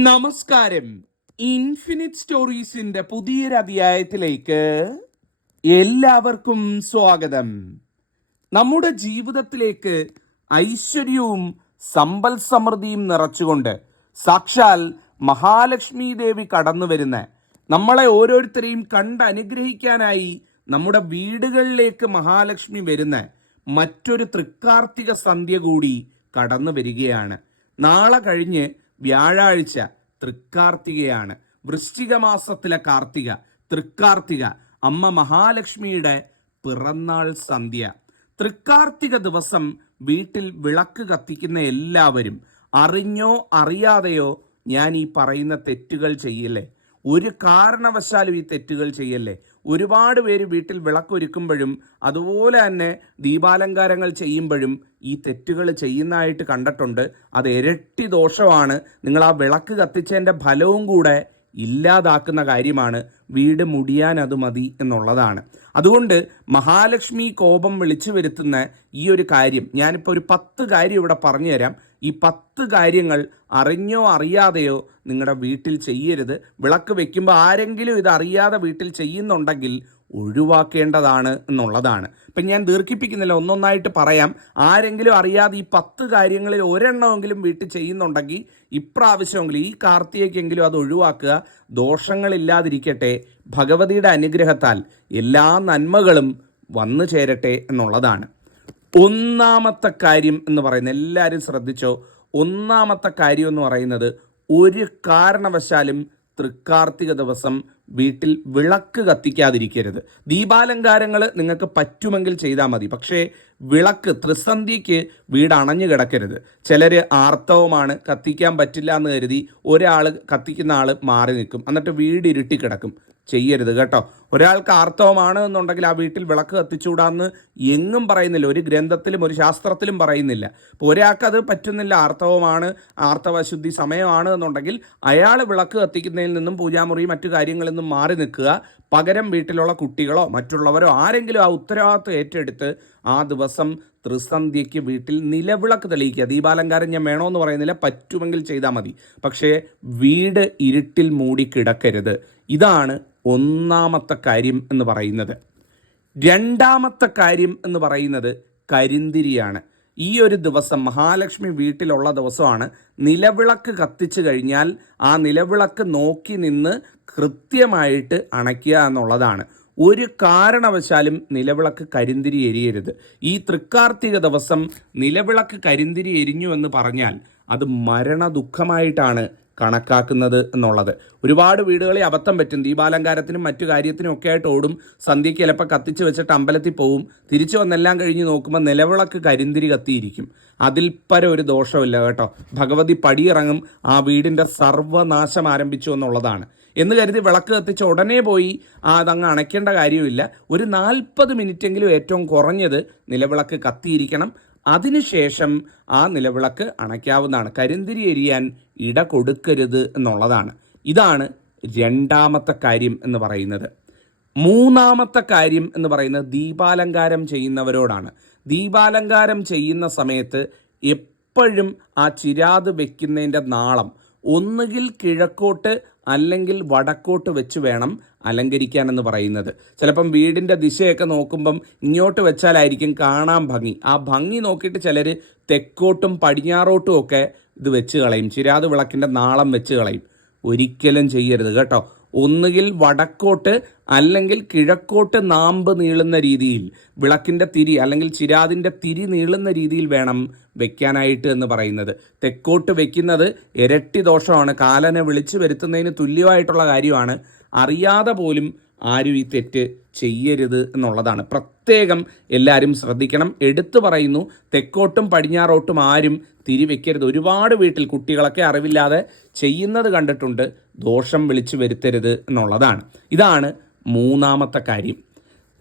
നമസ്കാരം. ഇൻഫിനിറ്റ് സ്റ്റോറീസിന്റെ പുതിയൊരു അധ്യായത്തിലേക്ക് എല്ലാവർക്കും സ്വാഗതം. നമ്മുടെ ജീവിതത്തിലേക്ക് ഐശ്വര്യവും സമ്പൽ സമൃദ്ധിയും നിറച്ചുകൊണ്ട് സാക്ഷാൽ മഹാലക്ഷ്മി ദേവി കടന്നു വരുന്ന നമ്മളെ ഓരോരുത്തരെയും കണ്ട് അനുഗ്രഹിക്കാനായി നമ്മുടെ വീടുകളിലേക്ക് മഹാലക്ഷ്മി വരുന്ന മറ്റൊരു തൃക്കാർത്തിക സന്ധ്യ കൂടി കടന്നു വരികയാണ് നാളെ കഴിഞ്ഞ് വ്യാഴാഴ്ച തൃക്കാർത്തികയാണ്. വൃശ്ചിക മാസത്തിലെ കാർത്തിക തൃക്കാർത്തിക അമ്മ മഹാലക്ഷ്മിയുടെ പിറന്നാൾ സന്ധ്യ. തൃക്കാർത്തിക ദിവസം വീട്ടിൽ വിളക്ക് കത്തിക്കുന്ന എല്ലാവരും അറിഞ്ഞോ അറിയാതെയോ ഞാൻ ഈ പറയുന്ന തെറ്റുകൾ ചെയ്യല്ലേ? ഒരു കാരണവശാലും ഈ തെറ്റുകൾ ചെയ്യല്ലേ? ഒരുപാട് പേര് വീട്ടിൽ വിളക്കൊരുക്കുമ്പോഴും അതുപോലെ തന്നെ ദീപാലങ്കാരങ്ങൾ ചെയ്യുമ്പോഴും ഈ തെറ്റുകൾ ചെയ്യുന്നതായിട്ട് കണ്ടിട്ടുണ്ട്. അത് ഇരട്ടി ദോഷമാണ്. നിങ്ങൾ ആ വിളക്ക് കത്തിച്ചതിന്റെ ഫലവും കൂടെ ഇല്ലാതാക്കുന്ന കാര്യമാണ് വീട് മുടിയാൻ അത് മതി എന്നുള്ളതാണ്. അതുകൊണ്ട് മഹാലക്ഷ്മി കോപം വിളിച്ചു വരുത്തുന്ന ഈ ഒരു കാര്യം ഞാനിപ്പോൾ ഒരു പത്ത് കാര്യം ഇവിടെ പറഞ്ഞു തരാം ഈ പത്ത് കാര്യങ്ങൾ അറിഞ്ഞോ അറിയാതെയോ നിങ്ങളുടെ വീട്ടിൽ ചെയ്യരുത്. വിളക്ക് വെക്കുമ്പോൾ ആരെങ്കിലും ഇത് അറിയാതെ വീട്ടിൽ ചെയ്യുന്നുണ്ടെങ്കിൽ ഒഴിവാക്കേണ്ടതാണ് എന്നുള്ളതാണ്. ഇപ്പം ഞാൻ ദീർഘിപ്പിക്കുന്നില്ല. ഒന്നൊന്നായിട്ട് പറയാം. ആരെങ്കിലും അറിയാതെ ഈ പത്ത് കാര്യങ്ങളിൽ ഒരെണ്ണമെങ്കിലും വീട്ടിൽ ചെയ്യുന്നുണ്ടെങ്കിൽ ഇപ്രാവശ്യമെങ്കിലും ഈ കാർത്തികയ്ക്കെങ്കിലും അത് ഒഴിവാക്കുക. ദോഷങ്ങളില്ലാതിരിക്കട്ടെ. ഭഗവതിയുടെ അനുഗ്രഹത്താൽ എല്ലാ നന്മകളും വന്നു ചേരട്ടെ എന്നുള്ളതാണ്. ഒന്നാമത്തെ കാര്യം എന്ന് പറയുന്നത് എല്ലാവരും ശ്രദ്ധിച്ചോ? ഒന്നാമത്തെ കാര്യം എന്ന് പറയുന്നത് ഒരു കാരണവശാലും തൃക്കാർത്തിക ദിവസം വീട്ടിൽ വിളക്ക് കത്തിക്കാതിരിക്കരുത്. ദീപാലങ്കാരങ്ങൾ നിങ്ങൾക്ക് പറ്റുമെങ്കിൽ ചെയ്താൽ മതി. പക്ഷേ വിളക്ക് ത്രിസന്ധിക്ക് വീട് അണഞ്ഞു കിടക്കരുത്. ചിലർ ആർത്തവമാണ് കത്തിക്കാൻ പറ്റില്ല എന്ന് കരുതി ഒരാൾ കത്തിക്കുന്ന ആൾ മാറി നിൽക്കും. എന്നിട്ട് വീട് ഇരുട്ടി കിടക്കും. ചെയ്യരുത് കേട്ടോ. ഒരാൾക്ക് ആർത്തവമാണ് എന്നുണ്ടെങ്കിൽ ആ വീട്ടിൽ വിളക്ക് കത്തിച്ചുകൂടാന്ന് എങ്ങും പറയുന്നില്ല. ഒരു ഗ്രന്ഥത്തിലും ഒരു ശാസ്ത്രത്തിലും പറയുന്നില്ല. അപ്പോൾ ഒരാൾക്ക് അത് പറ്റുന്നില്ല ആർത്തവമാണ് ആർത്തവശുദ്ധി സമയമാണ് എന്നുണ്ടെങ്കിൽ അയാൾ വിളക്ക് കത്തിക്കുന്നതിൽ നിന്നും പൂജാമുറി മറ്റു കാര്യങ്ങളിൽ നിന്നും മാറി നിൽക്കുക. പകരം വീട്ടിലുള്ള കുട്ടികളോ മറ്റുള്ളവരോ ആരെങ്കിലും ആ ഉത്തരവാദിത്വം ഏറ്റെടുത്ത് ആ ദിവസം ത്രിസന്ധ്യയ്ക്ക് വീട്ടിൽ നിലവിളക്ക് തെളിയിക്കുക. ദീപാലങ്കാരം ഞാൻ വേണമെന്ന് പറയുന്നില്ല പറ്റുമെങ്കിൽ ചെയ്താൽ മതി. പക്ഷേ വീട് ഇരുട്ടിൽ മൂടി കിടക്കരുത്. ഇതാണ് ഒന്നാമത്തെ കാര്യം എന്ന് പറയുന്നത്. രണ്ടാമത്തെ കാര്യം എന്ന് പറയുന്നത് കരിന്തിരിയാണ്. ഈ ഒരു ദിവസം മഹാലക്ഷ്മി വീട്ടിലുള്ള ദിവസമാണ്. നിലവിളക്ക് കത്തിച്ചു കഴിഞ്ഞാൽ ആ നിലവിളക്ക് നോക്കി നിന്ന് കൃത്യമായിട്ട് അണയ്ക്കുക എന്നുള്ളതാണ്. ഒരു കാരണവശാലും നിലവിളക്ക് കരിന്തിരി എരിയരുത്. ഈ തൃക്കാർത്തിക ദിവസം നിലവിളക്ക് കരിന്തിരി എരിഞ്ഞു എന്ന് പറഞ്ഞാൽ അത് മരണ ദുഃഖമായിട്ടാണ് കണക്കാക്കുന്നത് എന്നുള്ളത്. ഒരുപാട് വീടുകളിൽ അബദ്ധം പറ്റും. ദീപാലങ്കാരത്തിനും മറ്റു കാര്യത്തിനും ഒക്കെ ആയിട്ട് ഓടും. സന്ധ്യയ്ക്ക് ചിലപ്പോൾ കത്തിച്ച് വെച്ചിട്ട് അമ്പലത്തിൽ പോവും. തിരിച്ചു വന്നെല്ലാം കഴിഞ്ഞ് നോക്കുമ്പോൾ നിലവിളക്ക് കരിന്തിരി കത്തിയിരിക്കും. അതിൽ പര ഒരു ദോഷമില്ല കേട്ടോ. ഭഗവതി പടിയിറങ്ങും. ആ വീടിന്റെ സർവനാശം ആരംഭിച്ചു എന്നുള്ളതാണ്. എന്ന് കരുതി വിളക്ക് കത്തിച്ച് ഉടനെ പോയി അതങ്ങ് അണയ്ക്കേണ്ട കാര്യമില്ല ഒരു നാൽപ്പത് മിനിറ്റെങ്കിലും ഏറ്റവും കുറഞ്ഞത് നിലവിളക്ക് കത്തിയിരിക്കണം. അതിനുശേഷം ആ നിലവിളക്ക് അണയ്ക്കാവുന്നതാണ്. കരിന്തിരി എരിയാൻ ഇട കൊടുക്കരുത് എന്നുള്ളതാണ്. ഇതാണ് രണ്ടാമത്തെ കാര്യം എന്ന് പറയുന്നത്. മൂന്നാമത്തെ കാര്യം എന്ന് പറയുന്നത് ദീപാലങ്കാരം ചെയ്യുന്നവരോടാണ്. ദീപാലങ്കാരം ചെയ്യുന്ന സമയത്ത് എപ്പോഴും ആ ചിരാത് വെക്കുന്നതിന്റെ നാളം ഒന്നുകിൽ കിഴക്കോട്ട് അല്ലെങ്കിൽ വടക്കോട്ട് വെച്ച് വേണം അലങ്കരിക്കാൻ എന്ന് പറയുന്നത്. ചിലപ്പം വീടിന്റെ ദിശയൊക്കെ നോക്കുമ്പം ഇങ്ങോട്ട് വെച്ചാലായിരിക്കും കാണാൻ ഭംഗി. ആ ഭംഗി നോക്കിയിട്ട് ചിലർ തെക്കോട്ടും പടിഞ്ഞാറോട്ടും ഒക്കെ ഇത് വെച്ച് കളയും. ചിരാത് വിളക്കിന്റെ നാളം വെച്ച് കളയും. ഒരിക്കലും ചെയ്യരുത് കേട്ടോ. ഒന്നുകിൽ വടക്കോട്ട് അല്ലെങ്കിൽ കിഴക്കോട്ട് നാമ്പ് നീളുന്ന രീതിയിൽ വിളക്കിന്റെ തിരി അല്ലെങ്കിൽ ചിരാതിന്റെ തിരി നീളുന്ന രീതിയിൽ വേണം വെക്കാനായിട്ട് എന്ന് പറയുന്നത്. തെക്കോട്ട് വെക്കുന്നത് ഇരട്ടി ദോഷമാണ്. കാലനെ വിളിച്ചു വരുത്തുന്നതിന് തുല്യമായിട്ടുള്ള കാര്യമാണ്. അറിയാതെ പോലും ആരും ഈ തെറ്റ് ചെയ്യരുത് എന്നുള്ളതാണ്. പ്രത്യേകം എല്ലാവരും ശ്രദ്ധിക്കണം. എടുത്തു പറയുന്നു തെക്കോട്ടും പടിഞ്ഞാറോട്ടും ആരും തിരിവെക്കരുത്. ഒരുപാട് വീട്ടിൽ കുട്ടികളൊക്കെ അറിവില്ലാതെ ചെയ്യുന്നത് കണ്ടിട്ടുണ്ട്. ദോഷം വിളിച്ചു വരുത്തരുത് എന്നുള്ളതാണ്. ഇതാണ് മൂന്നാമത്തെ കാര്യം.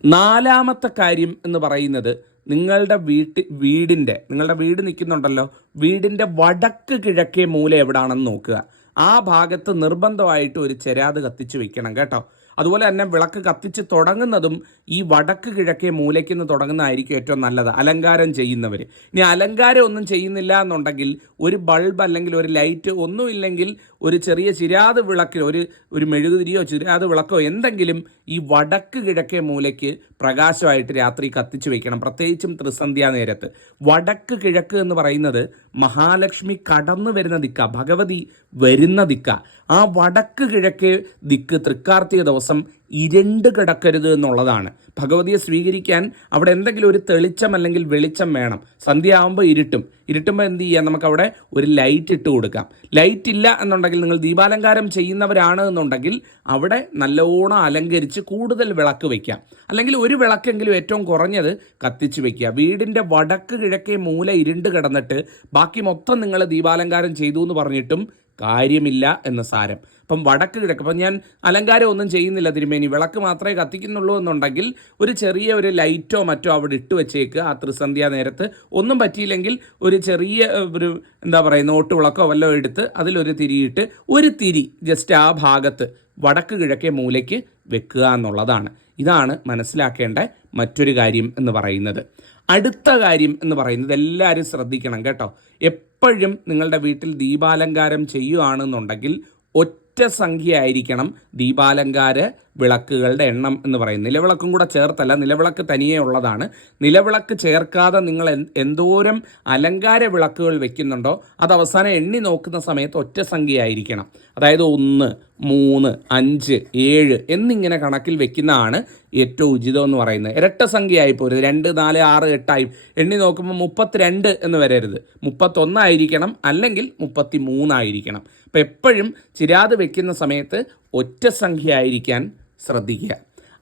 നാലാമത്തെ കാര്യം എന്ന് പറയുന്നത് നിങ്ങളുടെ വീട്ടിൽ വീടിന്റെ നിങ്ങളുടെ വീട് നിൽക്കുന്നുണ്ടല്ലോ. വീടിന്റെ വടക്ക് കിഴക്കേ മൂല എവിടാണെന്ന് നോക്കുക. ആ ഭാഗത്ത് നിർബന്ധമായിട്ട് ഒരു ചെരാത് കത്തിച്ച് വെക്കണം കേട്ടോ. അതുപോലെ തന്നെ വിളക്ക് കത്തിച്ച് തുടങ്ങുന്നതും ഈ വടക്ക് കിഴക്കേ മൂലയ്ക്ക് നിന്ന് തുടങ്ങുന്നതായിരിക്കും ഏറ്റവും നല്ലത്. അലങ്കാരം ചെയ്യുന്നവർ ഇനി അലങ്കാരം ഒന്നും ചെയ്യുന്നില്ല എന്നുണ്ടെങ്കിൽ ഒരു ബൾബ് അല്ലെങ്കിൽ ഒരു ലൈറ്റ് ഒന്നുമില്ലെങ്കിൽ ഒരു ചെറിയ ചിരാത് വിളക്കിൽ ഒരു ഒരു മെഴുകുതിരിയോ ചിരാത് വിളക്കോ എന്തെങ്കിലും ഈ വടക്ക് കിഴക്കേ മൂലയ്ക്ക് പ്രകാശമായിട്ട് രാത്രി കത്തിച്ചു വയ്ക്കണം പ്രത്യേകിച്ചും ത്രിസന്ധ്യാ നേരത്ത്. വടക്ക് കിഴക്ക് എന്ന് പറയുന്നത് മഹാലക്ഷ്മി കടന്നു വരുന്ന ദിക്ക ഭഗവതി വരുന്ന ദിക്ക ആ വടക്ക് കിഴക്കേ ദിക്ക് തൃക്കാർത്തിക ദിവസം ഇരുണ്ട് കിടക്കരുത് എന്നുള്ളതാണ്. ഭഗവതിയെ സ്വീകരിക്കാൻ അവിടെ എന്തെങ്കിലും ഒരു തെളിച്ചം അല്ലെങ്കിൽ വെളിച്ചം വേണം. സന്ധ്യ ആകുമ്പോൾ ഇരുട്ടും. ഇരുട്ടുമ്പോൾ എന്ത് ചെയ്യാം? നമുക്കവിടെ ഒരു ലൈറ്റ് ഇട്ട് കൊടുക്കാം. ലൈറ്റ് ഇല്ല എന്നുണ്ടെങ്കിൽ നിങ്ങൾ ദീപാലങ്കാരം ചെയ്യുന്നവരാണ് എന്നുണ്ടെങ്കിൽ അവിടെ നല്ലോണം അലങ്കരിച്ച് കൂടുതൽ വിളക്ക് വയ്ക്കാം അല്ലെങ്കിൽ ഒരു വിളക്കെങ്കിലും ഏറ്റവും കുറഞ്ഞത് കത്തിച്ച് വയ്ക്കുക വീടിന്റെ വടക്ക് കിഴക്കേ മൂല ഇരുണ്ട് കിടന്നിട്ട് ബാക്കി മൊത്തം നിങ്ങൾ ദീപാലങ്കാരം ചെയ്തു എന്ന് പറഞ്ഞിട്ടും കാര്യമില്ല എന്ന സാരം. അപ്പം വടക്ക് കിഴക്ക്. അപ്പം ഞാൻ അലങ്കാരം ഒന്നും ചെയ്യുന്നില്ല തിരുമേനി. വിളക്ക് മാത്രമേ കത്തിക്കുന്നുള്ളൂ എന്നുണ്ടെങ്കിൽ ഒരു ചെറിയ ഒരു ലൈറ്റോ മറ്റോ അവിടെ ഇട്ട് വെച്ചേക്കുക ആ ത്രിസന്ധ്യ നേരത്ത്. ഒന്നും പറ്റിയില്ലെങ്കിൽ ഒരു ചെറിയ ഒരു എന്താ പറയുക നോട്ട് വിളക്കോ വല്ലോ എടുത്ത് അതിലൊരു തിരിയിട്ട് ഒരു തിരി ജസ്റ്റ് ആ ഭാഗത്ത് വടക്ക് കിഴക്കേ മൂലയ്ക്ക് വെക്കുക എന്നുള്ളതാണ്. ഇതാണ് മനസ്സിലാക്കേണ്ട മറ്റൊരു കാര്യം എന്ന് പറയുന്നത്. അടുത്ത കാര്യം എന്ന് പറയുന്നത് എല്ലാവരും ശ്രദ്ധിക്കണം കേട്ടോ. എപ്പോഴും നിങ്ങളുടെ വീട്ടിൽ ദീപാലങ്കാരം ചെയ്യുകയാണെന്നുണ്ടെങ്കിൽ ഒറ്റ സംഖ്യ ആയിരിക്കണം ദീപാലങ്കാര വിളക്കുകളുടെ എണ്ണം എന്ന് പറയുന്നത്. നിലവിളക്കും കൂടെ ചേർത്തല്ല നിലവിളക്ക് തനിയേ ഉള്ളതാണ്. നിലവിളക്ക് ചേർക്കാതെ നിങ്ങൾ എന്ത് എന്തോരം അലങ്കാര വിളക്കുകൾ വെക്കുന്നുണ്ടോ അത് അവസാനം എണ്ണി നോക്കുന്ന സമയത്ത് ഒറ്റ സംഖ്യ ആയിരിക്കണം അതായത് ഒന്ന് മൂന്ന് അഞ്ച് ഏഴ് എന്നിങ്ങനെ കണക്കിൽ വെക്കുന്നതാണ് ഏറ്റവും ഉചിതം എന്ന് പറയുന്നത്. ഇരട്ട സംഖ്യയായി പോരുത്. രണ്ട് നാല് ആറ് എട്ടായി. എണ്ണി നോക്കുമ്പോൾ മുപ്പത്തിരണ്ട് എന്ന് വരരുത്. മുപ്പത്തൊന്നായിരിക്കണം അല്ലെങ്കിൽ മുപ്പത്തി മൂന്നായിരിക്കണം അപ്പോൾ എപ്പോഴും ചിരാത് വെക്കുന്ന സമയത്ത് ഒറ്റ സംഖ്യ ആയിരിക്കാൻ ശ്രദ്ധിക്കുക.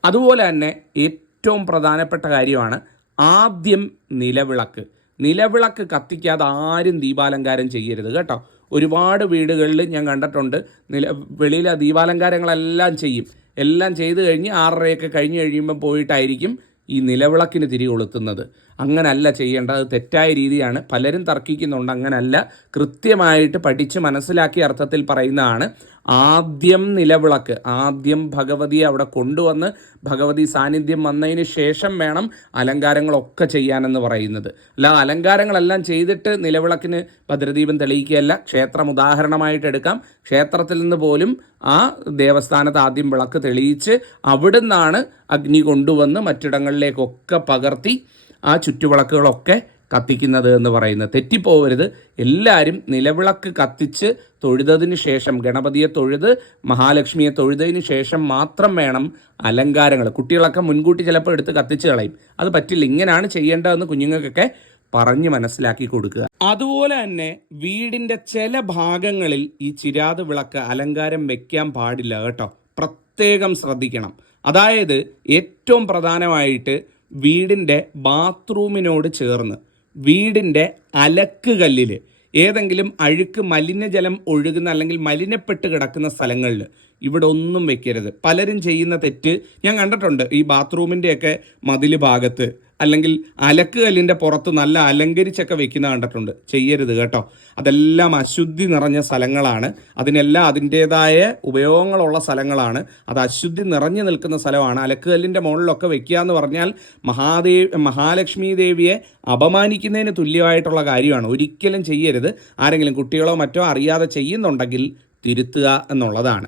അതുപോലെ തന്നെ ഏറ്റവും പ്രധാനപ്പെട്ട കാര്യമാണ് ആദ്യം നിലവിളക്ക്. നിലവിളക്ക് കത്തിക്കാതെ ആരും ദീപാലങ്കാരം ചെയ്യരുത് കേട്ടോ. ഒരുപാട് വീടുകളിൽ ഞാൻ കണ്ടിട്ടുണ്ട്. നില വെളിയിലെ ദീപാലങ്കാരങ്ങളെല്ലാം ചെയ്യും. എല്ലാം ചെയ്ത് കഴിഞ്ഞ് ആറരയൊക്കെ കഴിഞ്ഞ് കഴിയുമ്പോൾ പോയിട്ടായിരിക്കും ഈ നിലവിളക്കിന് തിരി കൊളുത്തുന്നത്. അങ്ങനല്ല ചെയ്യേണ്ടത്. അത് തെറ്റായ രീതിയാണ്. പലരും തർക്കിക്കുന്നുണ്ട്. അങ്ങനല്ല. കൃത്യമായിട്ട് പഠിച്ച് മനസ്സിലാക്കിയ അർത്ഥത്തിൽ പറയുന്നതാണ്. ആദ്യം നിലവിളക്ക് ആദ്യം ഭഗവതിയെ അവിടെ കൊണ്ടുവന്ന് ഭഗവതി സാന്നിധ്യം വന്നതിന് ശേഷം വേണം അലങ്കാരങ്ങളൊക്കെ ചെയ്യാനെന്ന് പറയുന്നത്. അല്ല അലങ്കാരങ്ങളെല്ലാം ചെയ്തിട്ട് നിലവിളക്കിന് ഭദ്രദീപം തെളിയിക്കുകയല്ല. ക്ഷേത്രം ഉദാഹരണമായിട്ട് എടുക്കാം. ക്ഷേത്രത്തിൽ നിന്ന് പോലും ആ ദേവസ്ഥാനത്ത് ആദ്യം വിളക്ക് തെളിയിച്ച് അവിടുന്നാണ് അഗ്നി കൊണ്ടുവന്ന് മറ്റിടങ്ങളിലേക്കൊക്കെ പകർത്തി ആ ചുറ്റുവിളക്കുകളൊക്കെ കത്തിക്കുന്നത് എന്ന് പറയുന്നത്. തെറ്റിപ്പോവരുത്. എല്ലാവരും നിലവിളക്ക് കത്തിച്ച് തൊഴുതതിന് ശേഷം ഗണപതിയെ തൊഴുത് മഹാലക്ഷ്മിയെ തൊഴുതതിന് ശേഷം മാത്രം വേണം അലങ്കാരങ്ങൾ. കുട്ടികളൊക്കെ മുൻകൂട്ടി ചിലപ്പോൾ എടുത്ത് കത്തിച്ച് കളയും. അത് പറ്റില്ല. ഇങ്ങനെയാണ് ചെയ്യേണ്ടതെന്ന് കുഞ്ഞുങ്ങൾക്കൊക്കെ പറഞ്ഞ് മനസ്സിലാക്കി കൊടുക്കുക. അതുപോലെ തന്നെ വീടിന്റെ ചില ഭാഗങ്ങളിൽ ഈ ചിരാത് വിളക്ക് അലങ്കാരം വെക്കാൻ പാടില്ല കേട്ടോ. പ്രത്യേകം ശ്രദ്ധിക്കണം. അതായത് ഏറ്റവും പ്രധാനമായിട്ട് വീടിന്റെ ബാത്റൂമിനോട് ചേർന്ന്. വീടിന്റെ അലക്ക് കല്ലിൽ ഏതെങ്കിലും അഴുക്ക് മലിനജലം ഒഴുകുന്ന അല്ലെങ്കിൽ മലിനപ്പെട്ട് കിടക്കുന്ന സ്ഥലങ്ങളിൽ. ഇവിടെ ഒന്നും വെക്കരുത്. പലരും ചെയ്യുന്ന തെറ്റ് ഞാൻ കണ്ടിട്ടുണ്ട്. ഈ ബാത്റൂമിന്റെയൊക്കെ മതിൽ ഭാഗത്ത്. അല്ലെങ്കിൽ അലക്ക് കല്ലിന്റെ പുറത്ത് നല്ല അലങ്കരിച്ചൊക്കെ വെക്കുന്ന കണ്ടിട്ടുണ്ട്. ചെയ്യരുത് കേട്ടോ. അതെല്ലാം അശുദ്ധി നിറഞ്ഞ സ്ഥലങ്ങളാണ്. അതിനെല്ലാം അതിന്റേതായ ഉപയോഗങ്ങളുള്ള സ്ഥലങ്ങളാണ്. അത് അശുദ്ധി നിറഞ്ഞു നിൽക്കുന്ന സ്ഥലമാണ്. അലക്ക് കല്ലിന്റെ മുകളിലൊക്കെ വെക്കുക എന്ന് പറഞ്ഞാൽ മഹാദേവ് മഹാലക്ഷ്മി ദേവിയെ അപമാനിക്കുന്നതിന് തുല്യമായിട്ടുള്ള കാര്യമാണ്. ഒരിക്കലും ചെയ്യരുത്. ആരെങ്കിലും കുട്ടികളോ മറ്റോ അറിയാതെ ചെയ്യുന്നുണ്ടെങ്കിൽ തിരുത്തുക എന്നുള്ളതാണ്.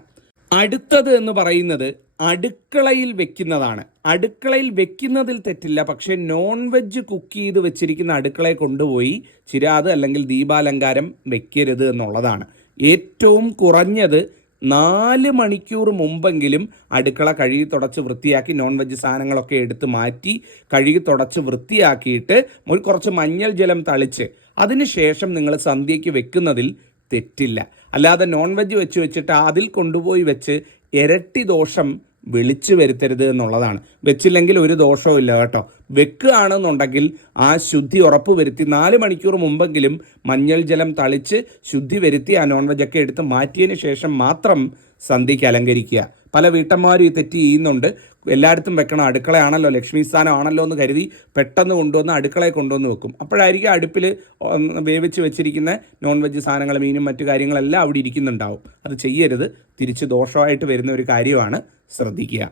അടുത്തത് എന്ന് പറയുന്നത് അടുക്കളയിൽ വെക്കുന്നതാണ്. അടുക്കളയിൽ വെക്കുന്നതിൽ തെറ്റില്ല. പക്ഷേ നോൺ വെജ് കുക്ക് ചെയ്ത് വെച്ചിരിക്കുന്ന അടുക്കളയെ കൊണ്ടുപോയി ചിരാത് അല്ലെങ്കിൽ ദീപാലങ്കാരം വെക്കരുത് എന്നുള്ളതാണ്. ഏറ്റവും കുറഞ്ഞത് നാല് മണിക്കൂർ മുമ്പെങ്കിലും അടുക്കള കഴുകി തുടച്ച് വൃത്തിയാക്കി നോൺ വെജ് സാധനങ്ങളൊക്കെ എടുത്ത് മാറ്റി കഴുകി തുടച്ച് വൃത്തിയാക്കിയിട്ട് ഒരു കുറച്ച് മഞ്ഞൾ ജലം തളിച്ച് അതിനുശേഷം നിങ്ങൾ സന്ധ്യയ്ക്ക് വെക്കുന്നതിൽ തെറ്റില്ല. അല്ലാതെ നോൺ വെജ് വെച്ച് വെച്ചിട്ട് അതിൽ കൊണ്ടുപോയി വെച്ച് ഇരട്ടി ദോഷം വിളിച്ചു വരുത്തരുത് എന്നുള്ളതാണ്. വെച്ചില്ലെങ്കിൽ ഒരു ദോഷവും ഇല്ല കേട്ടോ. വെക്കുകയാണെന്നുണ്ടെങ്കിൽ ആ ശുദ്ധി ഉറപ്പ് വരുത്തി നാല് മണിക്കൂർ മുമ്പെങ്കിലും മഞ്ഞൾ ജലം തളിച്ച് ശുദ്ധി വരുത്തി ആ നോൺ വെജൊക്കെ എടുത്ത് മാറ്റിയതിന് ശേഷം മാത്രം സന്ധ്യയ്ക്ക് അലങ്കരിക്കുക. പല വീട്ടമ്മമാരും ഈ തെറ്റ് ചെയ്യുന്നുണ്ട്. എല്ലായിടത്തും വെക്കണം. അടുക്കളയാണല്ലോ. ലക്ഷ്മി സ്ഥാനം ആണല്ലോ എന്ന് കരുതി പെട്ടെന്ന് കൊണ്ടുവന്ന് അടുക്കളയെ കൊണ്ടുവന്ന് വെക്കും. അപ്പോഴായിരിക്കും അടുപ്പിൽ വേവിച്ച് വെച്ചിരിക്കുന്ന നോൺ വെജ് സാധനങ്ങൾ മീനും മറ്റു കാര്യങ്ങളെല്ലാം അവിടെ ഇരിക്കുന്നുണ്ടാവും. അത് ചെയ്യരുത്. തിരിച്ച് ദോഷമായിട്ട് വരുന്ന ഒരു കാര്യമാണ്. ശ്രദ്ധിക്കുക.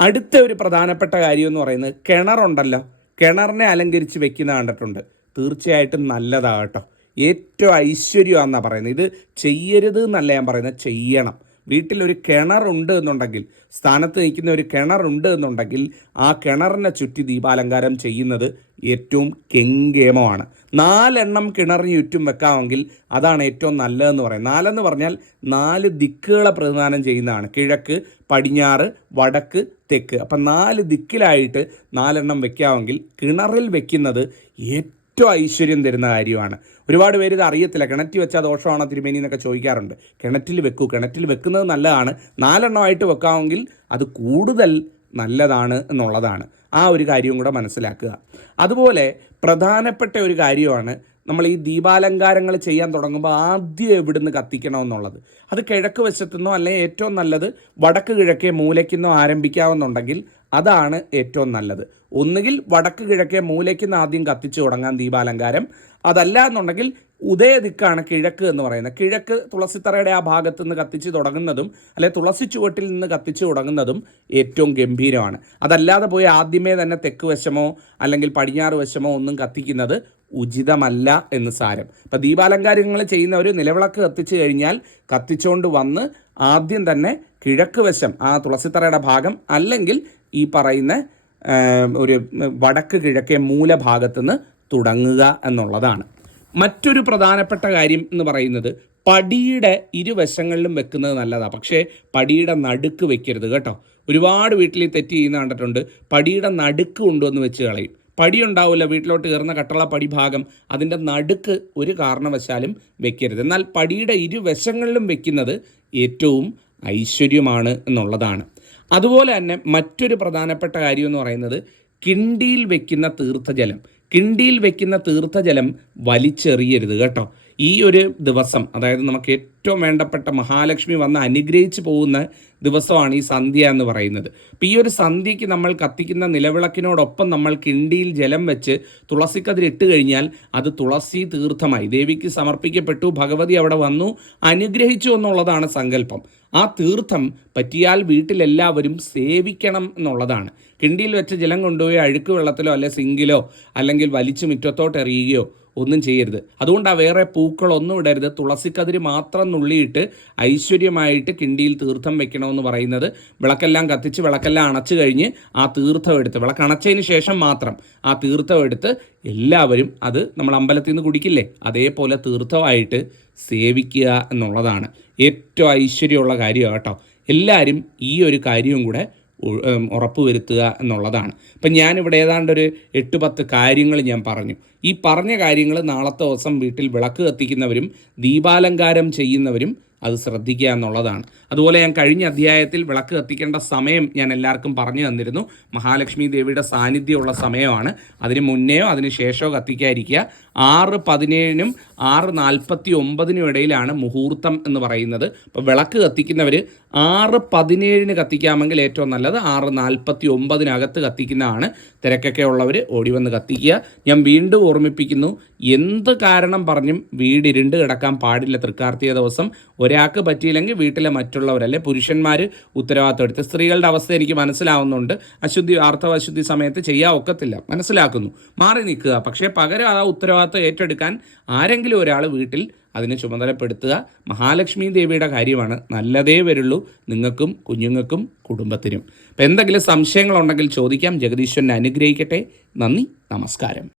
അടുത്ത ഒരു പ്രധാനപ്പെട്ട കാര്യം എന്ന് പറയുന്നത് കിണറുണ്ടല്ലോ. കിണറിനെ അലങ്കരിച്ച് വെക്കുന്ന കണ്ടിട്ടുണ്ട്. തീർച്ചയായിട്ടും നല്ലതാകട്ടോ ഏറ്റവും ഐശ്വര്യമാണെന്നാണ് പറയുന്നത്. ഇത് ചെയ്യരുത് എന്നല്ല ഞാൻ പറയുന്നത്. ചെയ്യണം. വീട്ടിലൊരു കിണറുണ്ട് എന്നുണ്ടെങ്കിൽ സ്ഥാനത്ത് നിൽക്കുന്ന ഒരു കിണറുണ്ട് എന്നുണ്ടെങ്കിൽ ആ കിണറിനെ ചുറ്റി ദീപാലങ്കാരം ചെയ്യുന്നത് ഏറ്റവും കെങ്കേമമാണ്. നാലെണ്ണം കിണറിന് ചുറ്റും വെക്കാമെങ്കിൽ അതാണ് ഏറ്റവും നല്ലതെന്ന് പറയും നാലെന്ന് പറഞ്ഞാൽ നാല് ദിക്കുകളെ പ്രതിദാനം ചെയ്യുന്നതാണ്. കിഴക്ക് പടിഞ്ഞാറ് വടക്ക് തെക്ക്. അപ്പം നാല് ദിക്കിലായിട്ട് നാലെണ്ണം വെക്കാമെങ്കിൽ കിണറിൽ വെക്കുന്നത് ഏറ്റവും ഐശ്വര്യം തരുന്ന കാര്യമാണ്. ഒരുപാട് പേര് ഇത് അറിയത്തില്ല. കിണറ്റിൽ വെച്ചാൽ ദോഷമാണോ തിരുമേനി എന്നൊക്കെ ചോദിക്കാറുണ്ട്. കിണറ്റിൽ വെക്കൂ. കിണറ്റിൽ വെക്കുന്നത് നല്ലതാണ്. നാലെണ്ണമായിട്ട് വെക്കാമെങ്കിൽ അത് കൂടുതൽ നല്ലതാണ് എന്നുള്ളതാണ്. ആ ഒരു കാര്യവും കൂടെ മനസ്സിലാക്കുക. അതുപോലെ പ്രധാനപ്പെട്ട ഒരു കാര്യമാണ് നമ്മൾ ഈ ദീപാലങ്കാരങ്ങൾ ചെയ്യാൻ തുടങ്ങുമ്പോൾ ആദ്യം എവിടുന്ന് കത്തിക്കണമെന്നുള്ളത് അത് കിഴക്ക് വശത്തുനിന്നോ അല്ലെങ്കിൽ ഏറ്റവും നല്ലത് വടക്ക് കിഴക്കേ മൂലയ്ക്കുന്നോ ആരംഭിക്കാമെന്നുണ്ടെങ്കിൽ അതാണ് ഏറ്റവും നല്ലത്. ഒന്നുകിൽ വടക്ക് കിഴക്കേ നിന്ന് ആദ്യം കത്തിച്ചു തുടങ്ങാൻ ദീപാലങ്കാരം. അതല്ല എന്നുണ്ടെങ്കിൽ ഉദയ ദിക്കാണ് കിഴക്ക് എന്ന് പറയുന്നത്. കിഴക്ക് തുളസിത്തറയുടെ ആ ഭാഗത്ത് നിന്ന് കത്തിച്ച് തുടങ്ങുന്നതും അല്ലെ തുളസി ചുവട്ടിൽ നിന്ന് കത്തിച്ച് തുടങ്ങുന്നതും ഏറ്റവും ഗംഭീരമാണ്. അതല്ലാതെ പോയി ആദ്യമേ തന്നെ തെക്ക് വശമോ അല്ലെങ്കിൽ പടിഞ്ഞാറ് വശമോ ഒന്നും കത്തിക്കുന്നത് ഉചിതമല്ല എന്ന് സാരം. ഇപ്പം ദീപാലങ്കാരങ്ങൾ ചെയ്യുന്നവർ നിലവിളക്ക് കത്തിച്ചു കഴിഞ്ഞാൽ കത്തിച്ചുകൊണ്ട് വന്ന് ആദ്യം തന്നെ കിഴക്ക് വശം ആ തുളസിത്തറയുടെ ഭാഗം അല്ലെങ്കിൽ ഈ പറയുന്ന ഒരു വടക്ക് കിഴക്കേ മൂലഭാഗത്തു നിന്ന് തുടങ്ങുക എന്നുള്ളതാണ്. മറ്റൊരു പ്രധാനപ്പെട്ട കാര്യം എന്ന് പറയുന്നത് പടിയുടെ ഇരുവശങ്ങളിലും വെക്കുന്നത് നല്ലതാണ് പക്ഷേ പടിയുടെ നടുക്ക് വെക്കരുത് കേട്ടോ. ഒരുപാട് വീട്ടിൽ തെറ്റ് ചെയ്യുന്ന കണ്ടിട്ടുണ്ട്. പടിയുടെ നടുക്ക് കൊണ്ടുവന്ന് വെച്ച് കളയും. പടി ഉണ്ടാവില്ല വീട്ടിലോട്ട് കയറുന്ന കട്ടള പടി ഭാഗം അതിന്റെ നടുക്ക് ഒരു കാരണവശാലും വെക്കരുത്. എന്നാൽ പടിയുടെ ഇരുവശങ്ങളിലും വെക്കുന്നത് ഏറ്റവും ഐശ്വര്യമാണ് എന്നുള്ളതാണ്. അതുപോലെ തന്നെ മറ്റൊരു പ്രധാനപ്പെട്ട കാര്യം എന്ന് പറയുന്നത് കിണ്ടിയിൽ വെക്കുന്ന തീർത്ഥജലം. കിണ്ടിയിൽ വെക്കുന്ന തീർത്ഥജലം വലിച്ചെറിയരുത് കേട്ടോ. ഈ ഒരു ദിവസം അതായത് നമുക്ക് ഏറ്റവും വേണ്ടപ്പെട്ട മഹാലക്ഷ്മി വന്ന് അനുഗ്രഹിച്ചു പോകുന്ന ദിവസമാണ് ഈ സന്ധ്യ എന്ന് പറയുന്നത്. അപ്പോൾ ഈ ഒരു സന്ധ്യയ്ക്ക് നമ്മൾ കത്തിക്കുന്ന നിലവിളക്കിനോടൊപ്പം നമ്മൾ കിണ്ടിയിൽ ജലം വെച്ച് തുളസിക്കതിരിട്ട് കഴിഞ്ഞാൽ അത് തുളസി തീർത്ഥമായി ദേവിക്ക് സമർപ്പിക്കപ്പെട്ടു ഭഗവതി അവിടെ വന്നു അനുഗ്രഹിച്ചു എന്നുള്ളതാണ് സങ്കല്പം. ആ തീർത്ഥം പറ്റിയാൽ വീട്ടിലെല്ലാവരും സേവിക്കണം എന്നുള്ളതാണ്. കിണ്ടിയിൽ വെച്ച ജലം കൊണ്ടുപോയി അഴുക്ക് വെള്ളത്തിലോ അല്ലെ സിങ്കിലോ അല്ലെങ്കിൽ വലിച്ചു മുറ്റത്തോട്ട് എറിയുകയോ ഒന്നും ചെയ്യരുത്. അതുകൊണ്ടാണ് വേറെ പൂക്കളൊന്നും ഇടരുത്. തുളസിക്കതിരി മാത്രം നുള്ളിയിട്ട് ഐശ്വര്യമായിട്ട് കിണ്ടിയിൽ തീർത്ഥം വെക്കണമെന്ന് പറയുന്നത് വിളക്കെല്ലാം കത്തിച്ച് വിളക്കെല്ലാം അണച്ചു കഴിഞ്ഞ് ആ തീർത്ഥം എടുത്ത് വിളക്ക് അണച്ചതിന് ശേഷം മാത്രം ആ തീർത്ഥം എടുത്ത് എല്ലാവരും അത് നമ്മൾ അമ്പലത്തിൽ നിന്ന് കുടിക്കില്ലേ? അതേപോലെ തീർത്ഥമായിട്ട് സേവിക്കുക എന്നുള്ളതാണ് ഏറ്റവും ഐശ്വര്യമുള്ള കാര്യമാണ് കേട്ടോ. എല്ലാവരും ഈ ഒരു കാര്യവും കൂടെ ഉറപ്പുവരുത്തുക എന്നുള്ളതാണ്. അപ്പം ഞാനിവിടെ ഏതാണ്ട് ഒരു എട്ട് പത്ത് കാര്യങ്ങൾ ഞാൻ പറഞ്ഞു. ഈ പറഞ്ഞ കാര്യങ്ങൾ നാളത്തെ ദിവസം വീട്ടിൽ വിളക്ക് കത്തിക്കുന്നവരും ദീപാലങ്കാരം ചെയ്യുന്നവരും അത് ശ്രദ്ധിക്കുക എന്നുള്ളതാണ്. അതുപോലെ ഞാൻ കഴിഞ്ഞ അധ്യായത്തിൽ വിളക്ക് കത്തിക്കേണ്ട സമയം ഞാൻ എല്ലാവർക്കും പറഞ്ഞു തന്നിരുന്നു. മഹാലക്ഷ്മി ദേവിയുടെ സാന്നിധ്യമുള്ള സമയമാണ്. അതിന് മുന്നെയോ അതിന് ശേഷമോ കത്തിക്കാതിരിക്കുക. ആറ് പതിനേഴിനും ആറ് നാൽപ്പത്തി ഒമ്പതിനും ഇടയിലാണ് മുഹൂർത്തം എന്ന് പറയുന്നത്. അപ്പോൾ വിളക്ക് കത്തിക്കുന്നവർ ആറ് പതിനേഴിന് കത്തിക്കാമെങ്കിൽ ഏറ്റവും നല്ലത് ആറ് നാൽപ്പത്തി ഒമ്പതിനകത്ത് കത്തിക്കുന്നതാണ്. തിരക്കൊക്കെ ഉള്ളവർ ഓടി വന്ന് കത്തിക്കുക. ഞാൻ വീണ്ടും ഓർമ്മിപ്പിക്കുന്നു എന്ത് കാരണം പറഞ്ഞും വീട് ഇരുണ്ട് കിടക്കാൻ പാടില്ല തൃക്കാർത്തിക ദിവസം. ഒരാൾക്ക് പറ്റിയില്ലെങ്കിൽ വീട്ടിലെ മറ്റുള്ളവരല്ലേ? പുരുഷന്മാർ ഉത്തരവാദിത്വം എടുത്ത്. സ്ത്രീകളുടെ അവസ്ഥ എനിക്ക് മനസ്സിലാവുന്നുണ്ട്. അശുദ്ധി ആർത്തവ അശുദ്ധി സമയത്ത് ചെയ്യാൻ ഒക്കത്തില്ല മനസ്സിലാക്കുന്നു. മാറി നിൽക്കുക. പക്ഷേ പകരം ആ ഉത്തരവാദിത്വം ഏറ്റെടുക്കാൻ ആരെങ്കിലും ഒരാൾ വീട്ടിൽ അതിനെ ചുമതലപ്പെടുത്തുക മഹാലക്ഷ്മി ദേവിയുടെ കാര്യമാണ്. നല്ലതേ വരുള്ളൂ. നിങ്ങൾക്കും കുഞ്ഞുങ്ങൾക്കും കുടുംബത്തിനും. അപ്പം എന്തെങ്കിലും സംശയങ്ങളുണ്ടെങ്കിൽ ചോദിക്കാം. ജഗദീശ്വരനെ അനുഗ്രഹിക്കട്ടെ. നന്ദി. നമസ്കാരം.